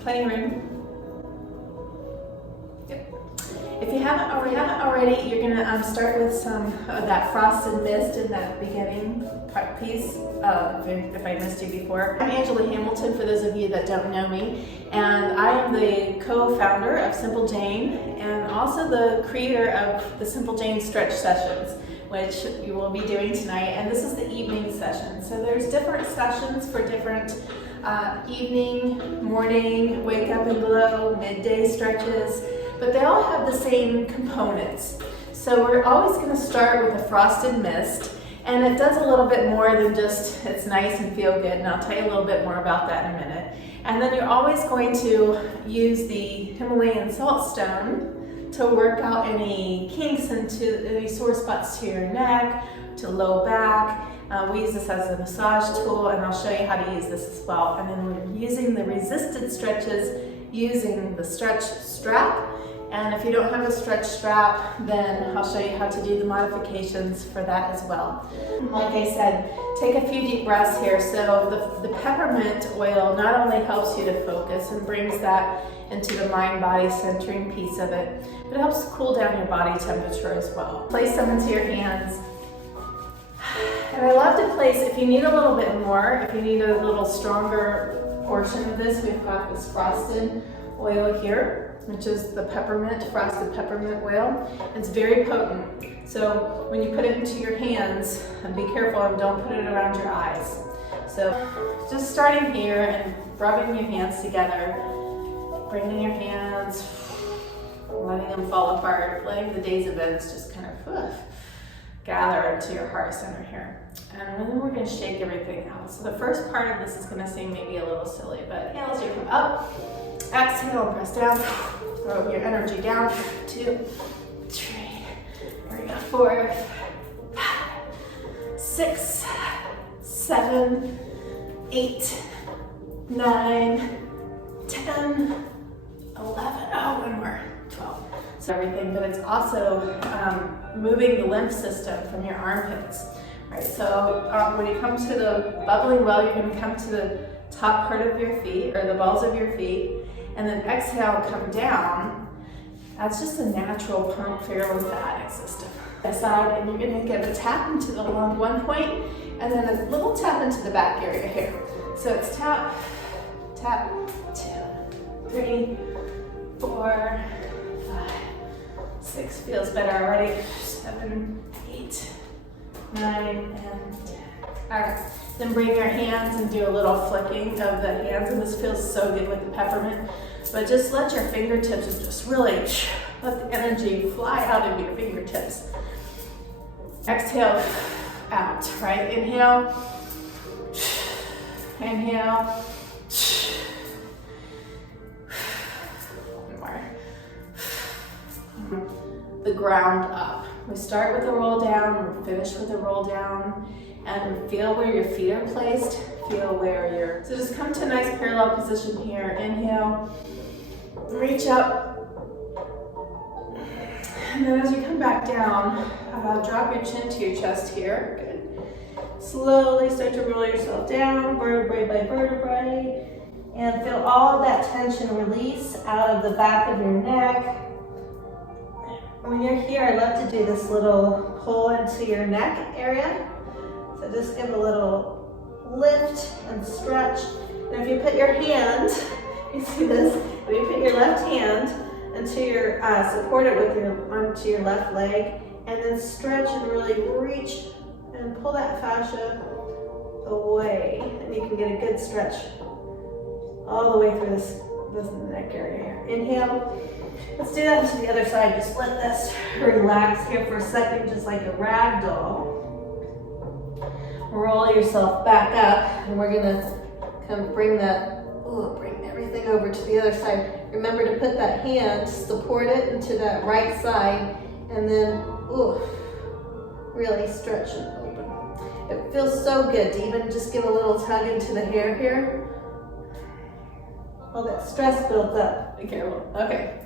Plenty of room. Yep. If you haven't already, you're gonna start with some of that frosted mist in that beginning piece. If I missed you before, I'm Angela Hamilton. For those of you that don't know me, and I am the co-founder of Simple Jane, and also the creator of the Simple Jane Stretch Sessions, which you will be doing tonight. And this is the evening session. So there's different sessions for different evening, morning, wake up and glow, midday stretches, but they all have the same components. So we're always going to start with a frosted mist, and it does a little bit more than just it's nice and feel good, and I'll tell you a little bit more about that in a minute. And then you're always going to use the Himalayan salt stone to work out any kinks into any sore spots to your neck, to low back. We use this as a massage tool, and I'll show you how to use this as well. And then we're using the resisted stretches using the stretch strap. And if you don't have a stretch strap, then I'll show you how to do the modifications for that as well. Like I said, take a few deep breaths here. So the peppermint oil not only helps you to focus and brings that into the mind-body centering piece of it, but it helps cool down your body temperature as well. Place some into your hands. And I love to place, if you need a little bit more, if you need a little stronger portion of this, we've got this frosted oil here, which is the frosted peppermint oil. It's very potent. So when you put it into your hands, and be careful and don't put it around your eyes. So just starting here and rubbing your hands together, bringing your hands, letting them fall apart, letting the day's events just kind of gather into your heart center here. And then we're going to shake everything out. So the first part of this is going to seem maybe a little silly, but inhale as you come up, exhale and press down, throw your energy down, 2, 3, here we go, 4, 6, 7, 8, 9, 10, 11, oh, one more, 12. So everything, but it's also moving the lymph system from your armpits. Right, so when you come to the bubbling well, you're going to come to the top part of your feet, or the balls of your feet, and then exhale, come down. That's just a natural pump for your lymphatic system. Aside, and you're going to give a tap into the long one point, and then a little tap into the back area here. So it's tap, tap, 2, 3, 4, 5, 6, feels better already, 7, 8, 9, and 10. All right, then bring your hands and do a little flicking of the hands, and this feels so good with the peppermint, but just let your fingertips just really let the energy fly out of your fingertips. Exhale out, right? Inhale, inhale, the ground up. We start with a roll down, we finish with a roll down, and feel where your feet are placed, feel where you're, so just come to a nice parallel position here. Inhale, reach up, and then as you come back down, drop your chin to your chest here. Good. Slowly start to roll yourself down, vertebrae by vertebrae, and feel all of that tension release out of the back of your neck. When you're here, I love to do this little pull into your neck area. So just give a little lift and stretch. And if you put your hand, you see this, if you put your left hand into your, support it with onto your left leg, and then stretch and really reach and pull that fascia away. And you can get a good stretch all the way through this neck area here. Inhale. Let's do that to the other side. Just let this relax here for a second, just like a rag doll. Roll yourself back up, and we're gonna come bring everything over to the other side. Remember to put that hand, support it into that right side, and then really stretch and open. It feels so good to even just give a little tug into the hair here. All that stress builds up. Be careful. Okay.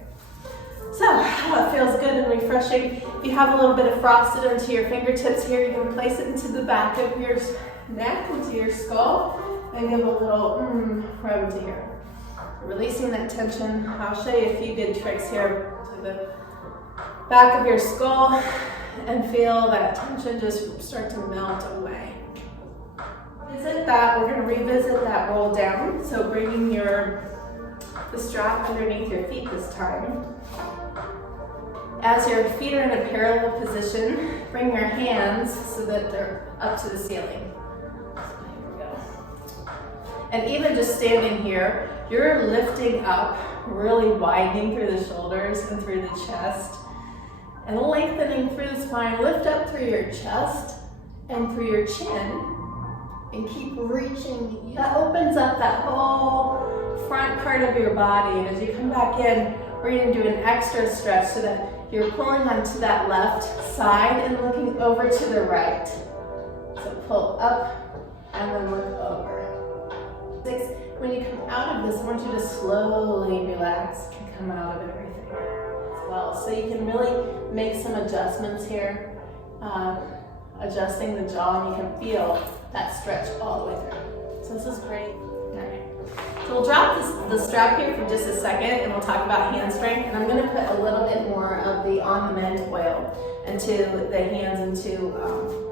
So, it feels good and refreshing. If you have a little bit of frosted into your fingertips here, you can place it into the back of your neck, into your skull, and give a little rub into here. releasing that tension. I'll show you a few good tricks here to the back of your skull and feel that tension just start to melt away. Visit that, we're going to revisit that roll down. So bringing the strap underneath your feet this time. As your feet are in a parallel position, bring your hands so that they're up to the ceiling. So here we go. And even just standing here, you're lifting up, really widening through the shoulders and through the chest, and lengthening through the spine. Lift up through your chest and through your chin, and keep reaching. That opens up that whole front part of your body, and as you come back in, we're going to do an extra stretch so that you're pulling onto that left side and looking over to the right. So pull up and then look over. 6. When you come out of this, I want you to slowly relax and come out of everything as well. So you can really make some adjustments here, adjusting the jaw, and you can feel that stretch all the way through. So this is great. All right. So we'll drop the strap here for just a second, and we'll talk about hand strength. And I'm going to put a little bit more of the On the Mend oil into the hands, into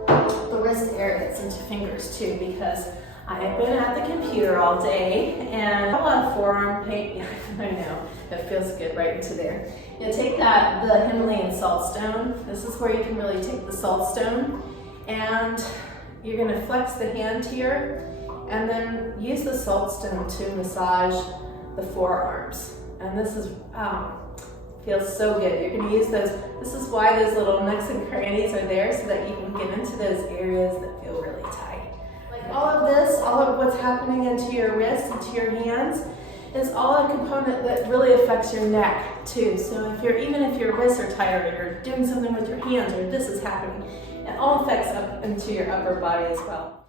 the wrist areas, into fingers too, because I have been at the computer all day and I have a lot of forearm pain. I know, it feels good right into there. You take the Himalayan salt stone. This is where you can really take the salt stone, and you're going to flex the hand here and then use the salt stone to massage the forearms. And this is feels so good. You're going to use those. This is why those little nooks and crannies are there, so that you can get into those areas that feel really tight. Like all of what's happening into your wrists, into your hands, is all a component that really affects your neck too. So even if your wrists are tired, or you're doing something with your hands, or this is happening, it all affects up into your upper body as well.